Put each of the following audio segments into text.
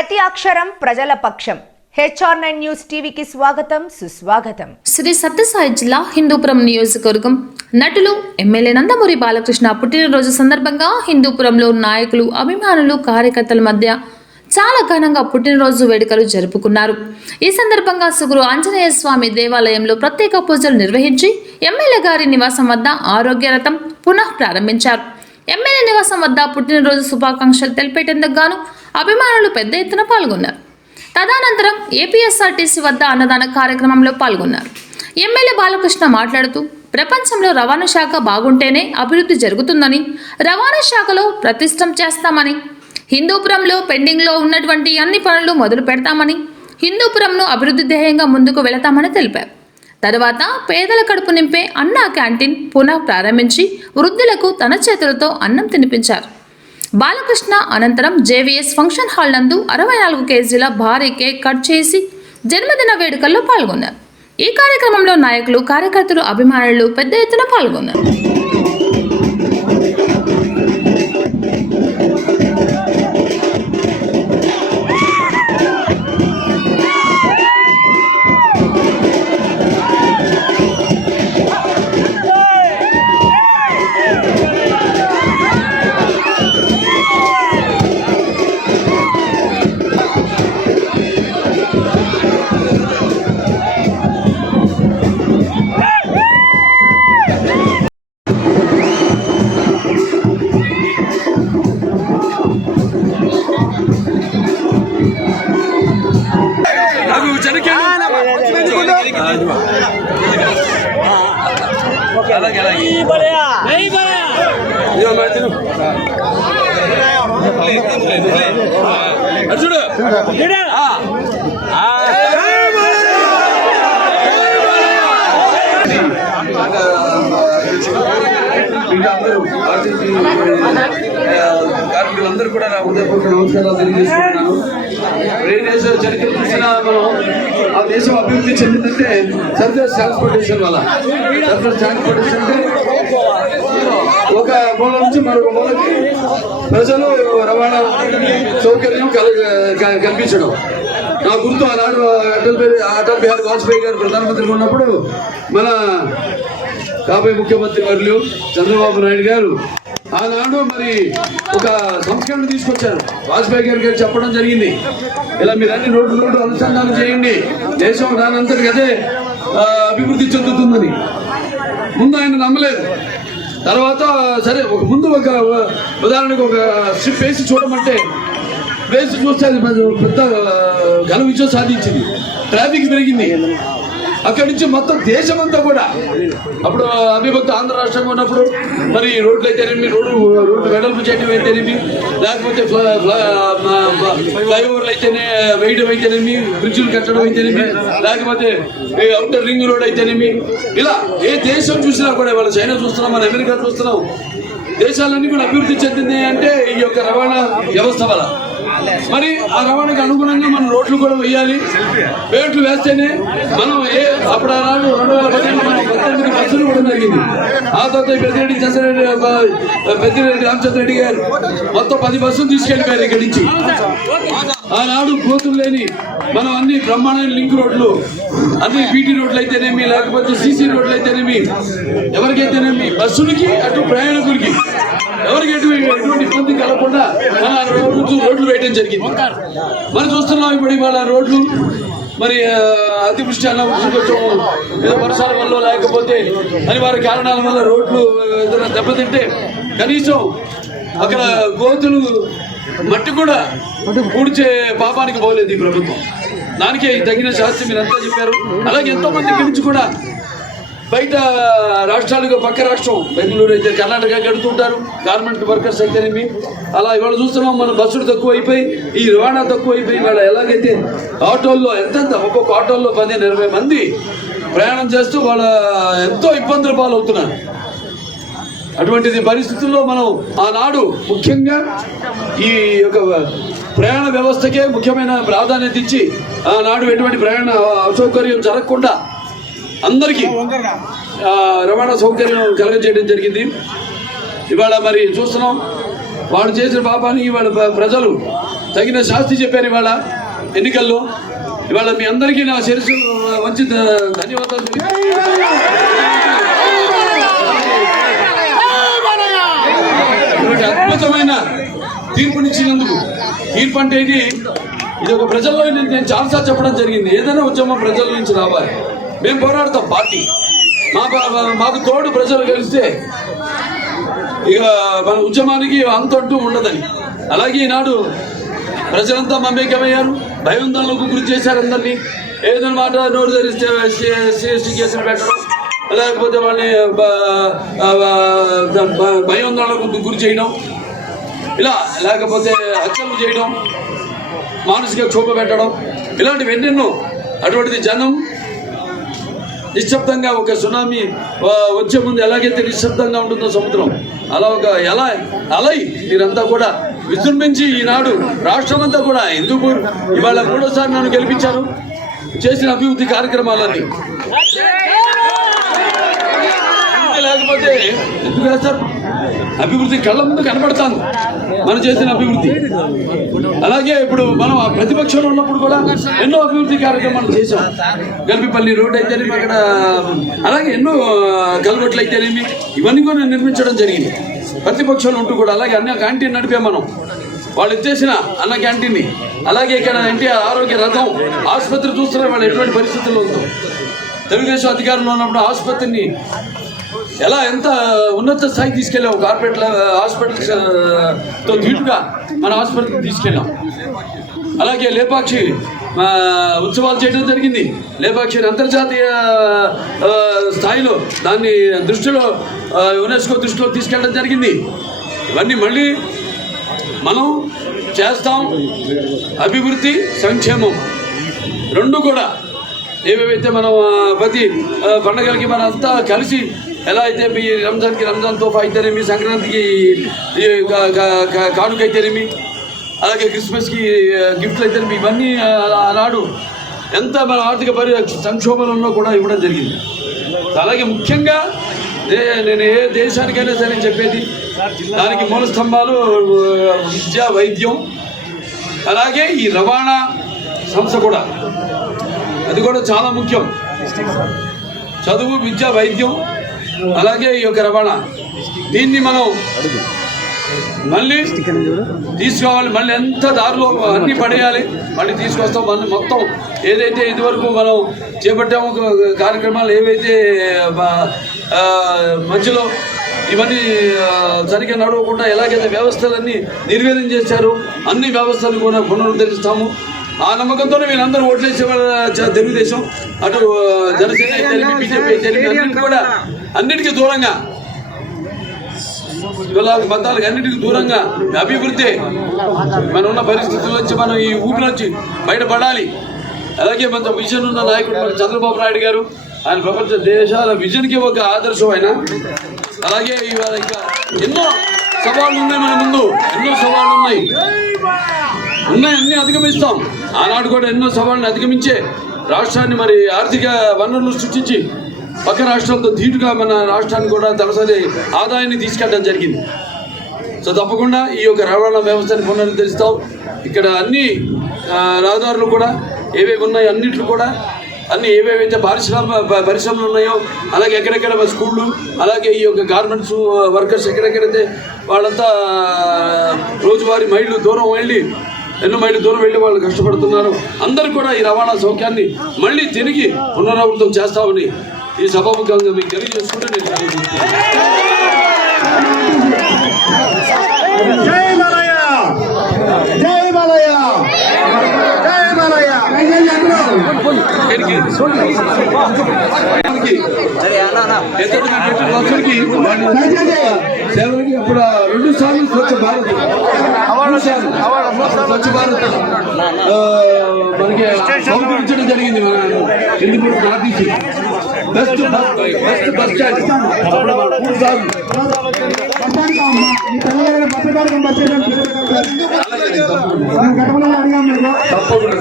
ప్రతి అక్షరం ప్రజల పక్షం. HR9 న్యూస్ టీవీకి స్వాగతం, సుస్వాగతం. శ్రీ సత్యసాయి జిల్లా హిందూపురం నియోజకవర్గం నటులు ఎమ్మెల్యే నందమూరి బాలకృష్ణ పుట్టినరోజు సందర్భంగా హిందూపురంలో నాయకులు, అభిమానులు, కార్యకర్తల మధ్య చాలా ఘనంగా పుట్టినరోజు వేడుకలు జరుపుకున్నారు. ఈ సందర్భంగా సుగురు ఆంజనేయ స్వామి దేవాలయంలో ప్రత్యేక పూజలు నిర్వహించి ఎమ్మెల్యే గారి నివాసం వద్ద ఆరోగ్య రథం పునః ప్రారంభించారు. ఎమ్మెల్యే నివాసం వద్ద పుట్టినరోజు శుభాకాంక్షలు తెలిపేందుకు గాను అభిమానులు పెద్ద ఎత్తున పాల్గొన్నారు. తదనంతరం ఏపీఎస్ఆర్టీసీ వద్ద అన్నదాన కార్యక్రమంలో పాల్గొన్నారు. ఎమ్మెల్యే బాలకృష్ణ మాట్లాడుతూ ప్రపంచంలో రవాణా శాఖ బాగుంటేనే అభివృద్ధి జరుగుతుందని, రవాణా శాఖలో ప్రతిష్టం చేస్తామని, హిందూపురంలో పెండింగ్లో ఉన్నటువంటి అన్ని పనులు మొదలు పెడతామని, హిందూపురంను అభివృద్ధి ధ్యేయంగా ముందుకు వెళతామని తెలిపారు. తర్వాత పేదల కడుపు నింపే అన్నా క్యాంటీన్ పునః ప్రారంభించి వృద్ధులకు తన చేతులతో అన్నం తినిపించారు. బాలకృష్ణ అనంతరం జేవీఎస్ ఫంక్షన్ హాల్ నందు 64 కేజీల భారీ కేక్ కట్ చేసి జన్మదిన వేడుకల్లో పాల్గొన్నారు. ఈ కార్యక్రమంలో నాయకులు, కార్యకర్తలు, అభిమానులు పెద్ద ఎత్తున పాల్గొన్నారు. కార్మికులందరూ కూడా నా హృదయపూర్వక నమస్కారాలు తెలియజేసుకుంటున్నాను. ఏ దేశ చరిత్ర చూసినా మనం ఆ దేశం అభివృద్ధి చెందిందంటే సర్ఫేస్ ట్రాన్స్పోర్టేషన్ వల్ల. సర్ఫేస్ ట్రాన్స్పోర్టేషన్ అంటే ఒక మూల నుంచి మరొక మూలకి ప్రజలు రవాణా సౌకర్యం కల్పించడం. నా గుర్తు ఆనాడు అటల్ బిహారీ వాజ్పేయి గారు ప్రధానమంత్రిగా ఉన్నప్పుడు మన కాబోయే ముఖ్యమంత్రి వర్యులు చంద్రబాబు నాయుడు గారు ఆనాడు మరి ఒక సంస్కరణ తీసుకొచ్చారు. వాజ్పేయి గారు చెప్పడం జరిగింది, ఇలా మీరు అన్ని రోడ్లు అనుసంధానం చేయండి, దేశం దానంతటి అదే అభివృద్ధి చెందుతుందని. ముందు ఆయన నమ్మలేదు. తర్వాత సరే ముందు ఒక ఉదాహరణకు ఒక స్ట్రిప్ వేసి చూడమంటే వేసి చూస్తే అది పెద్ద ఘన విజయం సాధించింది. ట్రాఫిక్ పెరిగింది. అక్కడి నుంచి మొత్తం దేశమంతా కూడా అప్పుడు అవిభక్త ఆంధ్ర రాష్ట్రంగా ఉన్నప్పుడు మరి రోడ్లు అయితేనేమి, రోడ్డు వెడల్పు చేయడం అయితేనేమి, లేకపోతే ఫ్లైఓవర్లు అయితేనే వేయడం అయితేనేమి, బ్రిడ్జిలు కట్టడం అయితేనేమి, లేకపోతే అవుటర్ రింగ్ రోడ్ అయితేనేమి, ఇలా ఏ దేశం చూసినా కూడా ఇవాళ చైనా చూస్తున్నాం, మన అమెరికా చూస్తున్నాం, దేశాలన్నీ కూడా అభివృద్ధి చెందింది అంటే ఈ యొక్క రవాణా వ్యవస్థ వల్ల. మరి ఆ రవాణాకి అనుగుణంగా మనం రోడ్లు కూడా వేయాలి. రోడ్లు వేస్తేనే మనం అప్పుడు ఆనాడు 2018 బస్సులు కూడా జరిగింది. ఆ తర్వాత పెద్దిరెడ్డి రామచంద్రరెడ్డి గారు మొత్తం 10 బస్సులు తీసుకెళ్ళిపోయారు ఇక్కడి నుంచి. ఆనాడు గోతులు లేని మనం అన్ని బ్రహ్మాండమైన లింక్ రోడ్లు, అన్ని బీటీ రోడ్లు అయితేనేమి, లేకపోతే సీసీ రోడ్లు అయితేనేమి, ఎవరికైతేనేమి బస్సులకి అటు ప్రయాణికులకి ఎవరికి ఎటువంటి ఇబ్బంది కలగకుండా మన రోడ్లు వేయడం జరిగింది. మనం చూస్తున్నాం ఇప్పుడు ఇవాళ రోడ్లు మరి అతివృష్టి అనావృష్టి కొంచెం ఏదో వర్షాల వల్ల లేకపోతే అనివార్య కారణాల వల్ల రోడ్లు ఏదైనా దెబ్బతింటే కనీసం అక్కడ గోతులు మట్టి కూడా పూడ్చే పాపానికి పోలేదు ఈ ప్రభుత్వం. దానికే తగిన శాస్త్రం మీరంతా చెప్పారు. అలాగే ఎంతో మంది ఇక్కడి నుంచి కూడా బయట రాష్ట్రాలుగా పక్క రాష్ట్రం బెంగళూరు అయితే కర్ణాటక గడుతుంటారు గార్మెంట్ వర్కర్స్ అయితేనేమి. అలా ఇవాళ చూస్తున్నాం మన బస్సులు తక్కువ అయిపోయి, ఈ రవాణా తక్కువ అయిపోయి ఇవాళ ఎలాగైతే ఆటోల్లో ఎంతెంత ఒక్కొక్క ఆటోల్లో 10-20 మంది ప్రయాణం చేస్తూ వాళ్ళ ఎంతో ఇబ్బందుల పాలవుతున్నారు. అటువంటిది పరిస్థితుల్లో మనం ఆనాడు ముఖ్యంగా ఈ యొక్క ప్రయాణ వ్యవస్థకే ముఖ్యమైన ప్రాధాన్యత ఇచ్చి ఆనాడు ఎటువంటి ప్రయాణ అసౌకర్యం జరగకుండా అందరికీ రవాణా సౌకర్యం కలగజేయడం జరిగింది. ఇవాళ మరి చూస్తున్నాం, వాడు చేసిన పాపానికి ఇవాళ ప్రజలు తగిన శాస్తి చెప్పారు ఇవాళ ఎన్నికల్లో. ఇవాళ మీ అందరికీ నా శిరస్సు మంచి ధన్యవాదాలు. అద్భుతమైన తీర్పునిచ్చినందుకు. తీర్పు అంటే ఇది ఒక ప్రజల్లో నేను చాలాసార్లు చెప్పడం జరిగింది. ఏదైనా ఉద్యమం ప్రజల నుంచి రావాలి. మేము పోరాడతాం పార్టీ, మాకు తోడు ప్రజలు కలిస్తే ఇక మన ఉద్యమానికి అంతంటూ ఉండదని. అలాగే ఈనాడు ప్రజలంతా మమేకమయ్యారు, భయోందనలకు గురి చేశారు అందరినీ. ఏదైనా మాట నోరు ధరిస్తే సిఎస్టీ కేసులు పెట్టడం, లేకపోతే వాళ్ళని భయోందనలకు గురి చేయడం, ఇలా లేకపోతే హత్యలు చేయడం, మానసిక క్షోభ పెట్టడం, ఇలాంటివి ఎన్నెన్నో. అటువంటిది జనం నిశ్శబ్దంగా, ఒక సునామీ వచ్చే ముందు ఎలాగైతే నిశ్శబ్దంగా ఉంటుందో సముద్రం, అలా ఒక అలై మీరంతా కూడా విజృంభించి ఈనాడు రాష్ట్రం అంతా కూడా హిందూపూర్ ఇవాళ 3వ సారి నన్ను గెలిపించారు. చేసిన అభివృద్ధి కార్యక్రమాలన్నీ లేకపోతే ఎందుకు వేస్తారు? అభివృద్ధి కళ్ళ ముందు కనబడతాను మనం చేసిన అభివృద్ధి. అలాగే ఇప్పుడు మనం ఆ ప్రతిపక్షంలో ఉన్నప్పుడు కూడా ఎన్నో అభివృద్ధి కార్యక్రమాలు చేశాం. గల్పిపల్లి రోడ్ అయితేనేమి, అక్కడ అలాగే ఎన్నో కల్వట్లు అయితేనేమి, ఇవన్నీ కూడా నిర్మించడం జరిగింది ప్రతిపక్షంలో ఉంటూ కూడా. అలాగే అన్న క్యాంటీన్ నడిపాం మనం, వాళ్ళు ఇచ్చేసిన అన్న క్యాంటీన్ని. అలాగే ఇక్కడ ఎన్టీఆర్ ఆరోగ్య రథం ఆసుపత్రి చూస్తున్నా వాళ్ళు ఎటువంటి పరిస్థితుల్లో ఉందో. తెలుగుదేశం అధికారంలో ఉన్నప్పుడు ఆసుపత్రిని ఎంత ఉన్నత స్థాయికి తీసుకెళ్ళాం. కార్పొరేట్ హాస్పిటల్స్తో ధీటుగా మన ఆసుపత్రికి తీసుకెళ్ళాం. అలాగే లేపాక్షి ఉత్సవాలు చేయడం జరిగింది. లేపాక్షిని అంతర్జాతీయ స్థాయిలో దాన్ని దృష్టిలో యునెస్కో దృష్టిలో తీసుకెళ్ళడం జరిగింది. ఇవన్నీ మళ్ళీ మనం చేస్తాం. అభివృద్ధి, సంక్షేమం రెండు కూడా ఏవేవైతే మనం ప్రతి పండగలకి మన అంతా కలిసి ఎలా అయితే మీ రంజాన్ తోఫా అయితేనేమి, సంక్రాంతికి కానుక అయితేనేమి, అలాగే క్రిస్మస్కి గిఫ్ట్లు అయితేనేమి, ఇవన్నీ ఆనాడు ఎంత మన ఆర్థిక సంక్షోభంలో కూడా ఇవ్వడం జరిగింది. అలాగే ముఖ్యంగా నేను ఏ దేశానికైనా సరే చెప్పేది, దానికి మూల స్తంభాలు విద్య, వైద్యం, అలాగే ఈ రవాణా సంస్థ కూడా, అది కూడా చాలా ముఖ్యం. చదువు, విద్య, వైద్యం, అలాగే ఈ యొక్క రవాణా, దీన్ని మనం మళ్ళీ తీసుకోవాలి. మళ్ళీ ఎంత దారిలో అన్నీ పడేయాలి, మళ్ళీ తీసుకొస్తాం. మళ్ళీ మొత్తం ఏదైతే ఇదివరకు మనం చేపట్టామో కార్యక్రమాలు, ఏవైతే మధ్యలో ఇవన్నీ సరిగ్గా నడవకుండా ఎలాగైతే వ్యవస్థలన్నీ నిర్వీర్యం చేశారో అన్ని వ్యవస్థలు కూడా పునరుద్ధరిస్తాము. ఆ నమ్మకంతోనే వీళ్ళందరూ ఓట్లేసే తెలుగుదేశం, అటు జనసేన అయితే, బీజేపీ అయితే కూడా అన్నిటికీ దూరంగా, కులాలకు, మతాలకు అన్నిటికీ దూరంగా అభివృద్ధి, మనం ఉన్న పరిస్థితుల నుంచి మనం ఈ ఊపి నుంచి బయటపడాలి. అలాగే మన విజన్ ఉన్న నాయకుడు మన చంద్రబాబు నాయుడు గారు, ఆయన ప్రపంచ దేశాల విజన్కి ఒక ఆదర్శం ఆయన. అలాగే ఇవాళ ఇంకా ఎన్నో సవాళ్ళు ఉన్నాయి మన ముందు, ఎన్నో సవాళ్ళు ఉన్నాయి, అన్నీ అధిగమిస్తాం. ఆనాడు కూడా ఎన్నో సవాళ్ళని అధిగమించే రాష్ట్రాన్ని మరి ఆర్థిక వనరులు సృష్టించి పక్క రాష్ట్రాలతో ధీటుగా మన రాష్ట్రాన్ని కూడా తలసరి ఆదాయాన్ని తీసుకెళ్ళడం జరిగింది. సో తప్పకుండా ఈ యొక్క రవాణా వ్యవస్థని పునరుద్ధరిస్తాం. ఇక్కడ అన్ని రహదారులు కూడా ఏవేవి ఉన్నాయో అన్నిట్లు కూడా అన్ని ఏవేవైతే పరిశ్రమలు ఉన్నాయో, అలాగే ఎక్కడెక్కడ స్కూళ్ళు, అలాగే ఈ యొక్క గార్మెంట్స్ వర్కర్స్ ఎక్కడెక్కడైతే వాళ్ళంతా రోజువారీ మైళ్ళు దూరం వెళ్ళి, ఎన్నో మైళ్ళు దూరం వెళ్ళి వాళ్ళు కష్టపడుతున్నారు. అందరూ కూడా ఈ రవాణా సౌఖ్యాన్ని మళ్ళీ తిరిగి పునరావృతం చేస్తామని ఈ సభాముఖంగా మీకు తెలియజేసుకుంటే నేను సేవలకి అప్పుడు 2 సార్లు స్వచ్ఛ భారత్ మనకి సమర్పించడం జరిగింది. మన Hindupur RTC best bus stand తప్పకుండా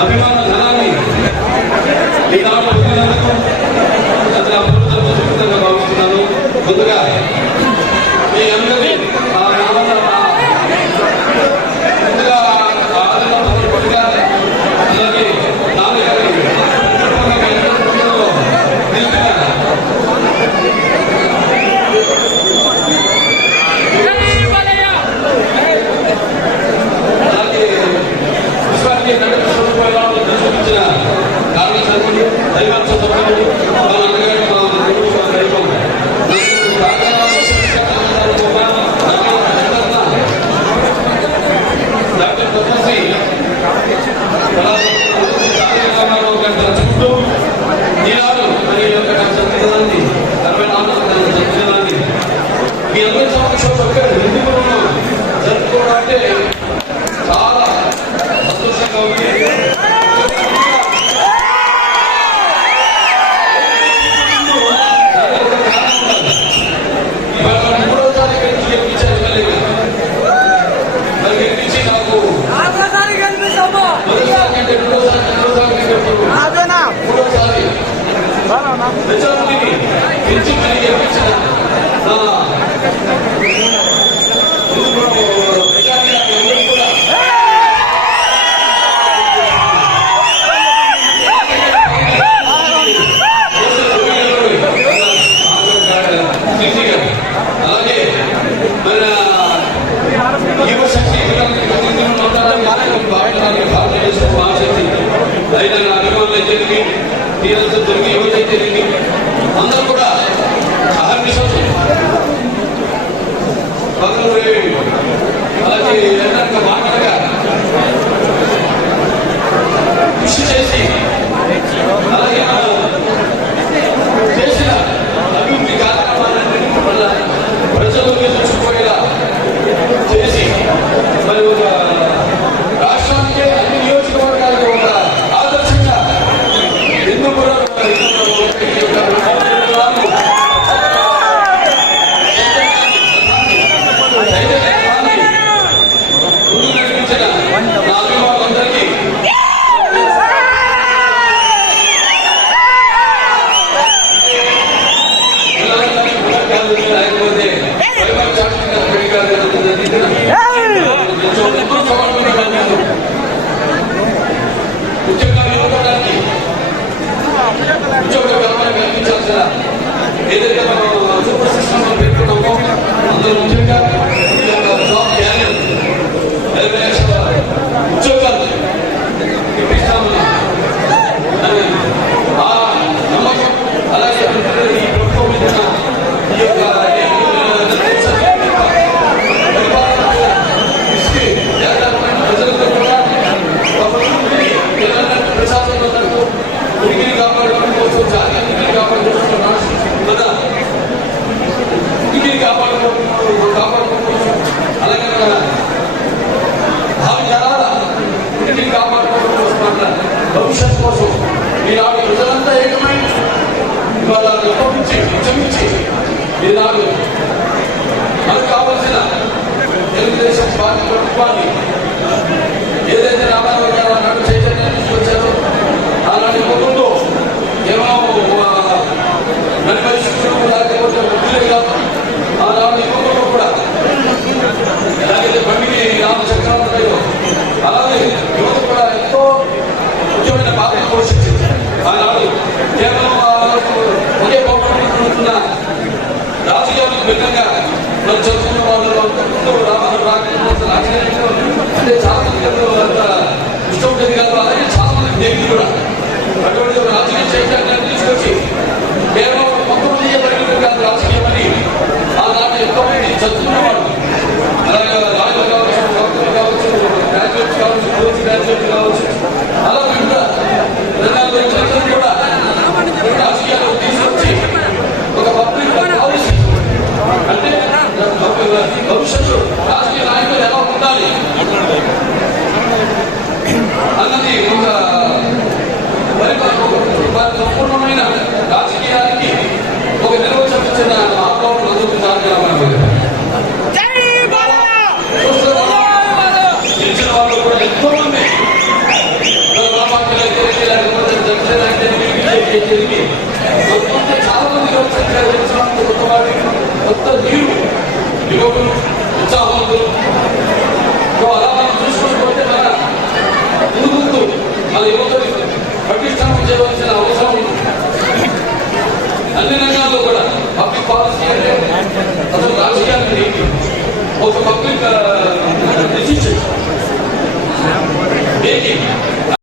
అభిమాన ధనాన్ని ఈనాడు పొందినందుకు అతని అభివృద్ధిగా భావిస్తున్నాను. ముందుగా మీ అందరి ముందుగా పట్టుగా అలాగే నాన్నగారి చూపించిన కారణ సభ్యులు దైవాంశ సభ్యులు వాళ్ళ అన్నగారు డాక్టర్ పద్మశ్రీ తలుచుకుంటూ ఈనాడు మరి యొక్క సంవిధానాన్ని 64వ సంవిధానాన్ని మీ అందరి సమక్షంలో హిందూపురంలో జరుపుకోవడం అంటే చాలా సంతోషంగా ఉంది. మూడోసారి గెలిపించారు మరి గెలిపించి నాకు మూడోసారి మెజారిటీని పెంచి మళ్ళీ గెలిపించిన అలాగే మన యువశక్తి భారతదేశ మహాశక్తి అయిన అభిమానులు అయితే యువత అయితే అందరూ కూడా ఈనాడు మనకు కావాల్సిన తెలుగుదేశం పార్టీ ప్రభుత్వాన్ని ఏదైతే రామారావు గారు ఆనాడు చైతన్యం తీసుకొచ్చారో ఆనాటి ప్రభుత్వంలో కేవలం పరిస్థితులు లేకపోతే వృద్ధులే కాదు ఆనాడు యువకులు కూడా ఎలాగైతే బండికి రామచక్రాలు ఉంటాయో అలాగే యువత కూడా ఎంతో ముఖ్యమైన పాత్ర పోషించింది. ఆనాడు కేవలం ఒకే పౌరున్న రాజకీయాలకు భిన్నంగా మనం చదువుకున్న వాళ్ళు ముందు రామారావు రాజకీయాలు అంటే చాలా మంది అంత ఇష్టం ఉండేది కాదు. అలాగే చాలా మందికి తెలియదు కూడా. అటువంటి రాజకీయ చైతన్యాన్ని తీసుకొచ్చి కేవలం కొంతమంది పరిమితం కాదు రాజకీయం అని ఆనాడు ఎంతో మంది చదువుకున్నవాడు అలాగే రాజులు కావచ్చు, డాక్టర్లు కావచ్చు, గ్రాడ్యుయేట్స్ కావచ్చు, పోస్ట్ గ్రాడ్యుయేట్లు కావచ్చు, అలా వివిధ రంగాల్లో కూడా రాజకీయాల్లో తీసుకొచ్చి ఒక పబ్లిక్ పాలసీ అంటే భవిష్యత్తు రాజకీయ నాయకులు ఎలా ఉండాలి అన్నది ఒక సంపూర్ణమైన రాజకీయానికి ఒక నిర్వచనం ఇచ్చిన ఆత్మహత్యలు అందుకుంటారు గెలిచిన వాళ్ళు కూడా ఎంతో మంది తిరిగి చాలా మంది కొత్త నీరు యువకులు ఉత్సాహవంతులు అలా మనం చూసుకుంటూ పోతే ముందు మన యువతని పటిష్టం చేయవలసిన అవసరం అన్ని రంగాల్లో కూడా పబ్లిక్ పాలసీ అంటే అసలు రాజకీయాన్ని ఒక పబ్లిక్ డెసిషన్ మేకింగ్